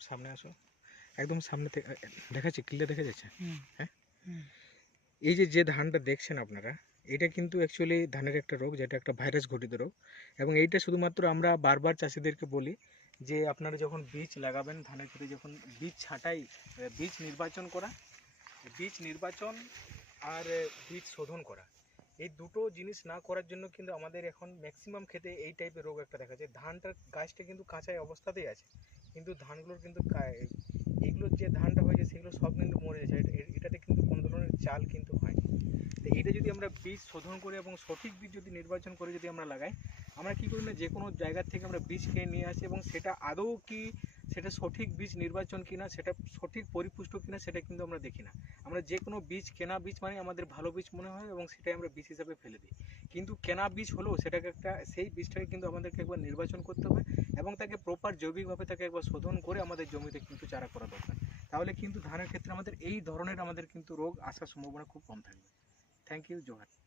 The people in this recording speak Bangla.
সামনে আসো। একদম সামনে থেকে দেখা যাচ্ছে ক্লিয়ার দেখা যাচ্ছে? হ্যাঁ? এই যে যে ধানটা দেখছেন আপনারা এটা কিন্তু অ্যাকচুয়ালি ধানের একটা রোগ যেটা একটা ভাইরাস ঘটিত রোগ। এবং এইটা শুধুমাত্র আমরা বারবার চাষিদেরকে বলি যে আপনারা যখন বীজ লাগাবেন ধানের ক্ষেত্রে যখন বীজ ছাঁটাই বীজ নির্বাচন করা বীজ নির্বাচন আর বীজ শোধন করা এই দুটো জিনিস না করার জন্য কিন্তু আমাদের এখন ম্যাক্সিমাম ক্ষেতে এই টাইপের রোগ একটা দেখা যায়। ধানটার গাছটা কিন্তু কাঁচাই অবস্থাতেই আছে। কিন্তু ধানগুলোর কিন্তু এগুলোর যে ধানটা হয়েছে সেগুলো সব কিন্তু মরে যাচ্ছে এটাতে কিন্তু কোনো ধরনের চাল কিন্তু হয় না। তো এটা যদি আমরা বীজ শোধন করে এবং সঠিক বীজ যদি নির্বাচন করে যদি আমরা লাগাই, আমরা কী করি না যে কোনো জায়গার থেকে আমরা বীজ কিনে নিয়ে আসি এবং সেটা আদৌ কি সেটা সঠিক বীজ নির্বাচন কিনা, সেটা সঠিক পরিপুষ্ট কিনা, সেটা কিন্তু আমরা দেখি না। আমরা যে কোনো বীজ, কেনা বীজ মানে আমাদের ভালো বীজ মনে হয় এবং সেটাই আমরা বীজ হিসাবে ফেলে দিই। কিন্তু কেনা বীজ হলেও সেটাকে একটা, সেই বীজটাকে কিন্তু আমাদেরকে একবার নির্বাচন করতে হবে এবং তাকে প্রপার জৈবিকভাবে তাকে একবার শোধন করে আমাদের জমিতে কিন্তু চারা করা দরকার। তাহলে কিন্তু ধানের ক্ষেত্রে আমাদের এই ধরনের আমাদের কিন্তু রোগ আসার সম্ভাবনা খুব কম থাকবে। Thank you Johar.